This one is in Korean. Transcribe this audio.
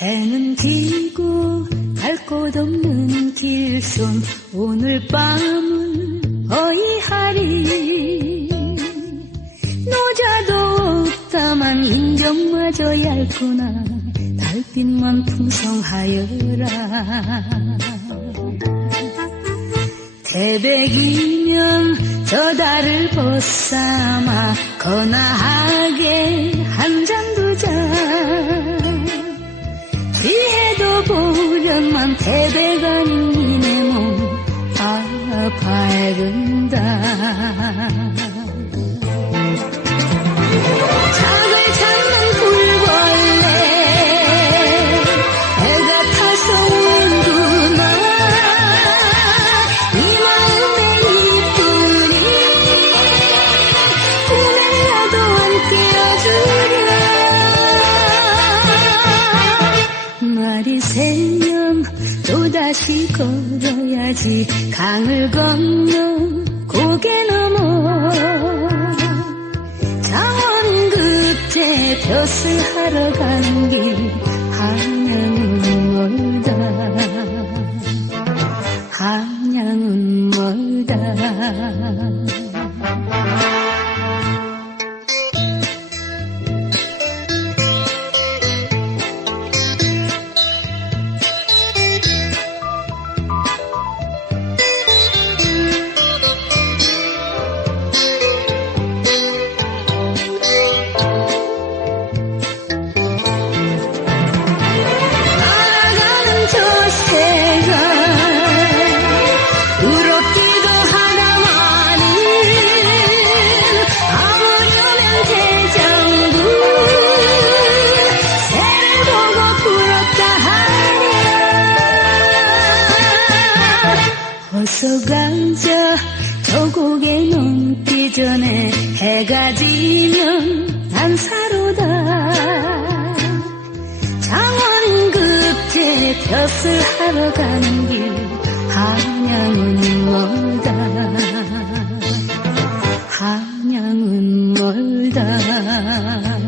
해는 지고 갈 곳 없는 길손 오늘 밤은 어이하리. 노자도 없다만 인정마저 얇구나. 달빛만 풍성하여라. 태백이면 저 달을 벗삼아 거나하게 한 잔 두 잔 Hey, 말이 새면 또다시 걸어야지. 강을 건너 고개 넘어. 장원급제 벼슬 하러 가는 길 한양은 멀다. 한양은 멀다 웃어가자 조곡에 넘기 전에 해가 지면 난사로다. 장원급제 벼슬 하러 가는 길 한양은 멀다. 한양은 멀다.